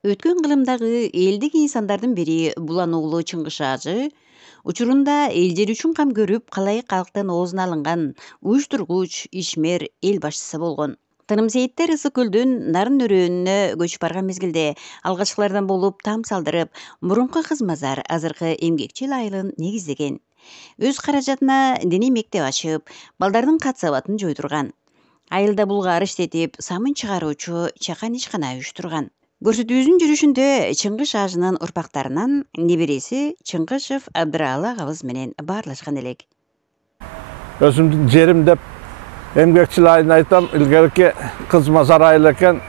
Өткөн кылымдагы элдик инсандардын бири Булан уулу Чыңгыш Ажы учурунда элдер үчүн кам көрүп, калайык калктын оозуна алынган уюштургуч, ишмер эл башчысы болгон. Тынымсейиттер Ысык көлдүн Нарын өрөөнүнө көчүп барган мезгилде алгачкылардан болуп там салдырып, мурунку кызмазар азыркы эмгекчил айылын негиздеген. Өз каражатына диний мектеп ачып, балдардын кат сабатын жойдурган. Айылда булгаар иштетип, самын чыгаруучу чакан ишкана уюштурган. Көрсөтүүбүздүн жүрүшүндө Чыңгыш Ажынын урпактарынан небереси Чыңгышев Абдыралы агабыз менен баарлашкан элек. Өзүмдүн жерим деп эмгекчил айылын айтам. Илгерки Кызмазар айылы экен.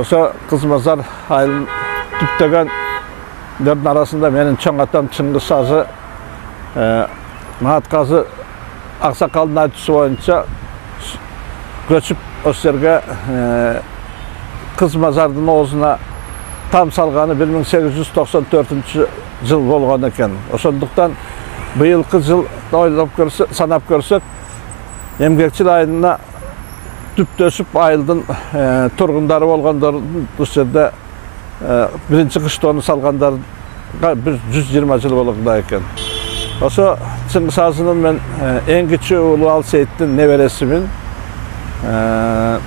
Ошо Кызмазар айылын түптөгөндөрдүн арасында менин чоң атам Чыңгыш Ажы Маатказы аксакалдын айтуусу боюнча көчүп ошол жерге Кызмазардын оозуна там салганы 1894 жыл болгон экен. Ошондуктан быйылкы жыл санап көрсөк, эмгекчил айылына түптөшүп айылдын тургундары болгондордун ушул жерде биринчи кыштоону салгандарга 120 жыл болгон экен. Ошо Чыңгыш Ажынын мен эң кичүү уулу Алсейиттин небересимин.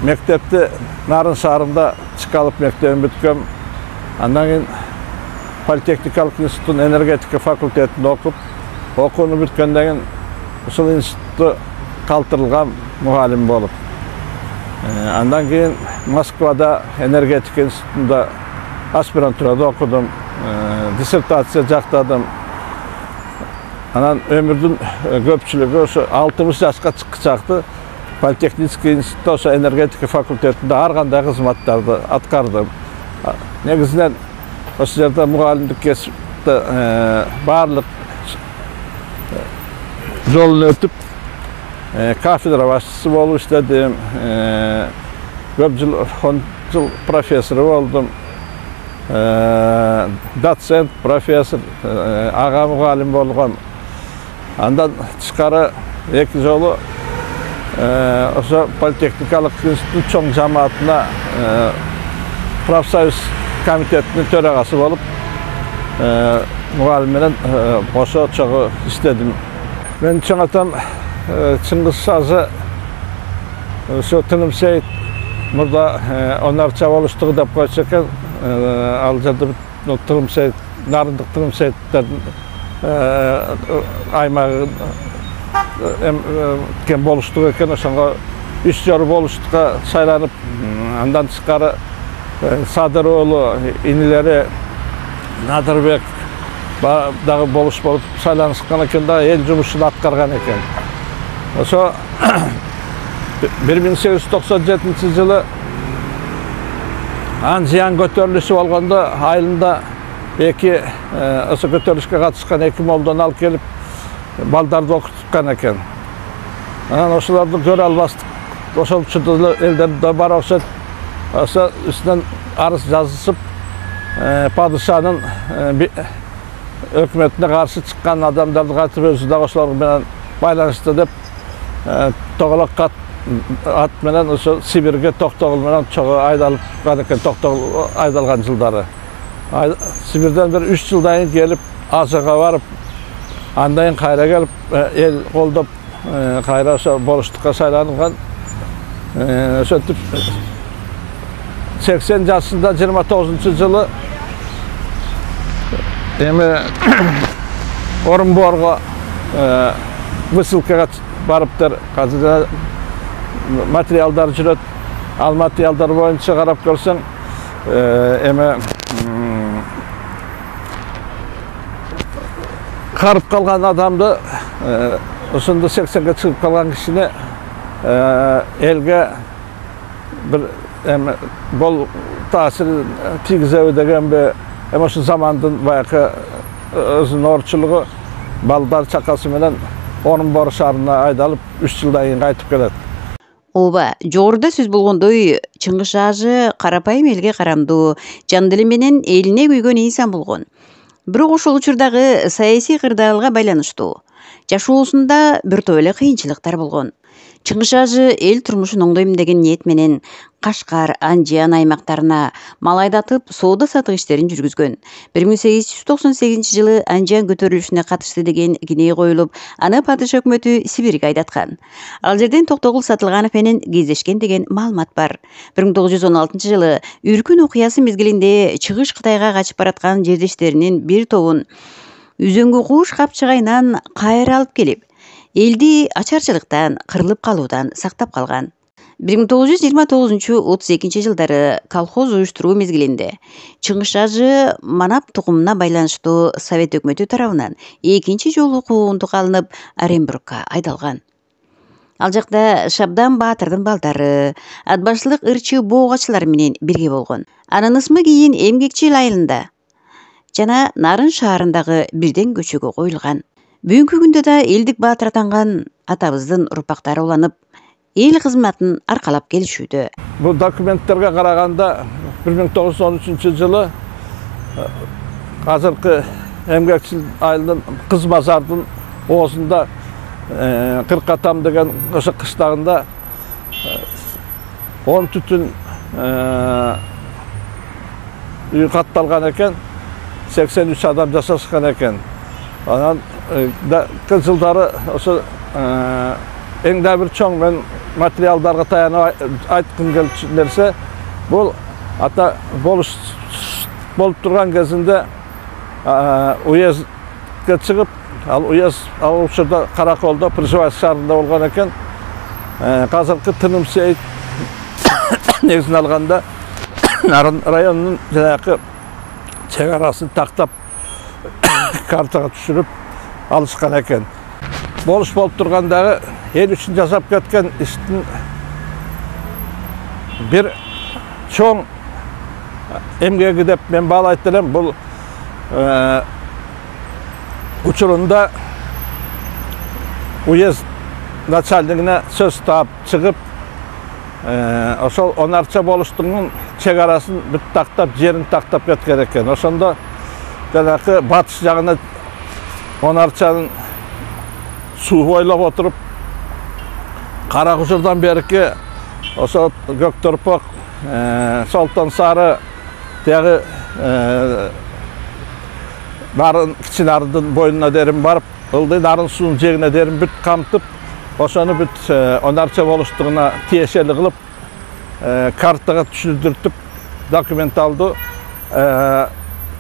Мектепти Нарын шаарында Чыкалык мектебин бүткөм. Андан кийин Политехникалык институттун энергетика факультетин окуп, окууну бүткөндөн кийин ушул институтта калтырылгам мугалим болуп. Андан кийин Москвада энергетика институтунда аспирантурада окудум, диссертация жактадым. Анан өмүрдүн көпчүлүгү ошо 60 жашка чыккычакты Политехнический институтта ошо энергетика факультетинде ар кандай кызматтарды аткардым. Негизинен ошол жерде мугалимдик кесипте баардык жолун өтүп, кафедра башчысы болуп иштедим. Көп жыл, 10 жыл профессор болдум. Доцент, профессор, ага мугалим болгом. Андан тышкары эки жолу ошо Политехникалык институт чоң жамаатына профсоюз комитетинин төрагасы болуп, мугалим менен кошо чогуу иштедим. Мен чоң атам Чыңгыш Ажы ошо Тынымсейит мурда Онарча болуштугу деп койчу экен. Ал жерде Тынымсейит, Нарындык Тынымсейиттердин аймагы кен болуштук экен. Ошонго 3 жор болуштукка шайланып, андан тышкары Садыр уулу инилери Надырбек дагы болуш болуп шайланышкан экен да, эл жумушун аткарган экен. Ошо 1897 жылы ан зыян көтөрүлүшү болгондо айылында ошо көтөрүлүшкө катышкан 2 молдон алып келип балдарды окуткан экен. Анан ошолорду көрө албастык, ошолчу элдер да бар окшойт. Ошо үстүнөн арыз жазышып, падышанын өкмөтүнө каршы чыккан адамдарды кайтып өзү да ошолор менен байланышты деп тоголок ат менен ошо Сибирге Токтогул менен чогуу айдалган экен. Токтогул айдалган жылдары. Сибирден бир 3 жылдан кийин келип Ажыга барып, андан кийин кайра келип эл колдоп кайра ошо болуштукка шайланган. Ошентип 80 жашында 29 жылы эми Орунборго высылкага барыптыр. Казыр материалдар жүрөт. Ал материалдар боюнча карап көрсөң, эми карып калган адамды, ошондо 80ге чыгып калган кишини элге бир эми бол таасир тийгизеби дегенби, эми ошол замандын баягы өзүнүн орчулугу балдар чакасы менен Орунбор шаарына айдалып 3 жылдан кийин кайтып келет. Ооба, жогоруда сөз болгондой, Чыңгыш Ажы карапайым элге карамдуу, жан дили менен элине күйгөн инсан болгон. Бирок ошол учурдагы саясий кырдаалга байланыштуу жашоосунда бир топ эле кыйынчылыктар болгон. Чыңгыш ажы эл турмушун оңдойм деген ниет менен Кашкар, Анжиан аймактарына мал айдатып, соода сатык иштерин жүргүзгөн. 1898-жылы Анжиан көтөрүлүшүнө катышты деген кинээ коюлуп, аны падыша өкмөтү Сибирге айдаткан. Ал жерден Токтогул Сатылганов менен кездешкен деген маалымат бар. 1916-жылы Үркүн окуясы мезгилинде чыгыш Кытайга качып бараткан жердештеринин бир тобун үзөңгү куш капчыгайынан кайра алып келип, элди ачарчылыктан, кырылып калуудан сактап калган. 1929-32 жылдары колхоз уюштуруу мезгилинде Чыңгыш ажы манап тукумуна байланыштуу Совет өкмөтү тарабынан экинчи жолу куугунтук алынып, Оренбургка айдалган. Ал жакта Шабдан Баатырдын балдары, атбашылык ырчы боогачылар менен бирге болгон. Анын ысмы кийин Эмгекчил айылында жана Нарын шаарындагы бирден көчөгө коюлган. Бүгүнкү күндө да элдик баатыр атанган атабыздын урпактары уланып, эл кызматын аркалап келишүүдө. Бұл документтерге қарағанда 1913 жылы қазіргі Эмгекчил айылының Кыз Мазардың оозунда Кыркатам деген ошо кыштагында 10 түтүн үй катталган экен, 83 адам жашашкан экен. Анан жылдары ошо эң да бир чоң мен материалдарга таянып айткым келип нерсе, бул ата болуп турган кезинде уездге чыгып, ал уезд ушурда Караколдо, Пржевальск шаарында болгон экен. Казыркы Тыным Сейит негизин алганда Нарын районунун жанагы чек арасын тактап картага түшүрүп алышкан экен. Болуш болуп тургандагы эл үчүн жасап кеткен иштин бир чоң эмгеги деп мен баалайт элем. Бул учурунда уезд начальнигине сөз таап чыгып, ошол Онарча болуштугунун чек арасын бүт тактап, жерин тактап кеткен экен. Ошондо жанагы батыш жагына Онарчанын суу бойлоп отуруп, Каракужурдан берки ошо Көктөрпөк, Солтон Сары, тияғы Нарын Кичи Нарындын боюна дерин барып, ылдый Нарын суунун жегине дерин бүт камтып, ошону бүт Онарча болуштугуна тиешели кылып, картага түшүндүртүп, документалды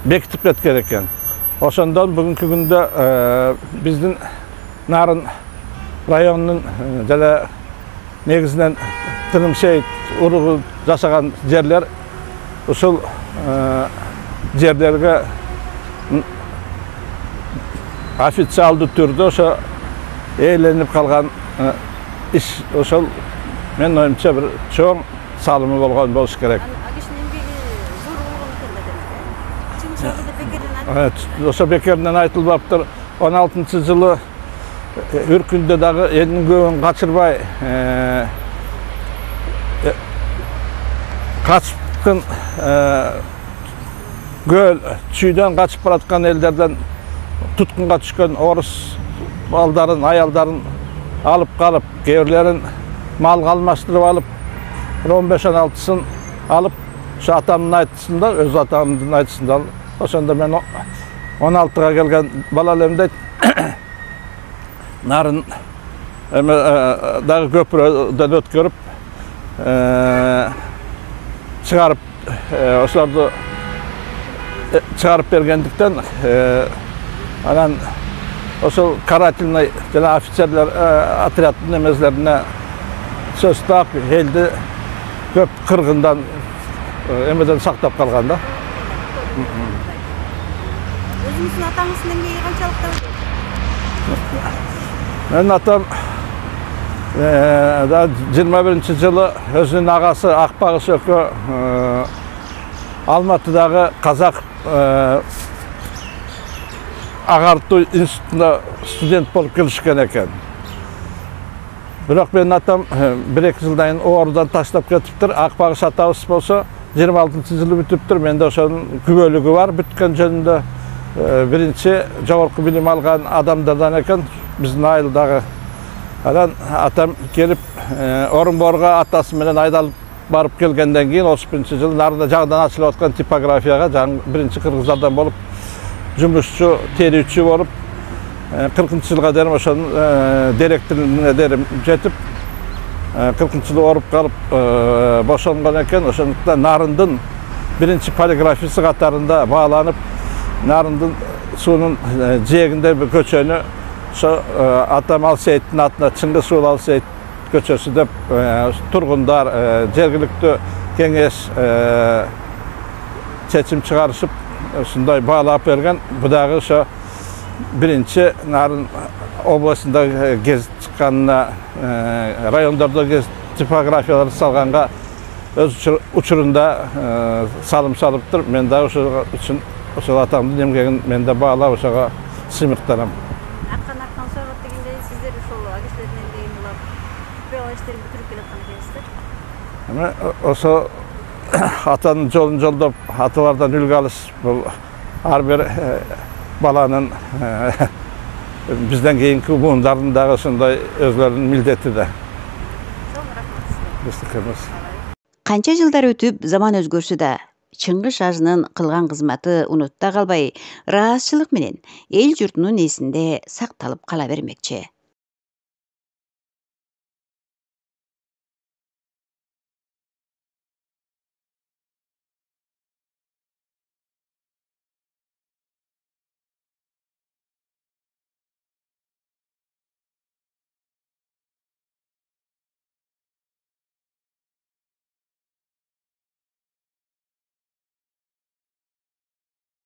бекитип кеткен экен. Ошондон бүгүнкү күндө биздин Нарын районунун жана негизинен Тыным Сейит уругу жашаган жерлер ушул жерлерге официалдуу түрдө ошо ээленип калган иш, ошол мен оюмча бир чоң салымы болгон болуш керек. Ошо бекеринен айтылбаптыр. 16-жылы Үркүндө дагы элдин көбүн качырбай качыпкын көл чүйдөн качып бараткан элдерден туткунга түшкөн орус балдарын, аялдарын алып калып, кээ бирлерин малга алмаштырып алып, 15-16-сын алып, ошо атамдын айтысында, өз атамдын айтысында, ошондо мен 16-га келген бала элем дейт. Нарын дагы көпүрөдөн өткөрүп, чыгарып, ошолорду чыгарып бергендиктен, анан ошол карательный жана офицерлер отряддын эмезлерине сөз таап, элди көп кыргындан эмеден сактап калган да. Өзүңүздүн атаңыздын эмгеги канчалык? Мен атам 21-жылы өзүнүн агасы Акбагы Сөкө Алматыдагы Казак агартуу институтуна студент болуп келишкен экен. Бирок менин атам 1-2 жылдан кийин оорудан таштап кетиптир. Акбагыш атабыз болсо 26-жылы бүтүптүр. Менде ошонун күбөлүгү бар. Бүткөн жөнүндө биринчи жогорку билим алган адамдардан экен, биздин айылдагы. Анан атам келип Orunborga atası menen aydalıp barıp kelgenden keyin 31-жылы narında jagdan açılıp atkan tipografiyaga birinci Kırgızlardan bolup jumuşçu, terüçü bolup 40-жылга derim oşonun direktorluğuna derim jetip 40-жылы orup kalıp boşangan eken oşonukta narındın birinci poligrafisi katarında bağlanıp narındın suunun jeginde bir köçönü Atamal Seyit'in adına Çıngız Ural Seyit köçösü dep turgundar jergilikti kengeş seçim çıkarışıp şunday bağlap bergen. Bu dagı oşo birinci Narın oblastında gez çıkanına rayonlarda gez tipografiyaları salganga öz uçurunda salım salıptır. Men da oşo üçün oşo atamды demgegen men de bağlap oşoga symıktanam. Arkan sonra degende sizler ошол агишлерден деген улап бул иштерин бүтүрүп келаткан экенсиздер. Oso atanın jolun joldop atalardan үлgü alış bu har bir balanın bizden keyinki buğunların da ошондой özlerinin mildeti de. Çok rahmat sizге. Kança жылдар өтүп, zaman өзгөрсө да, Чыңгыш ажынын кылган кызматы унутта калбай, ыраазчылык менен эл журтунун эсинде сакталып кала бермекчи.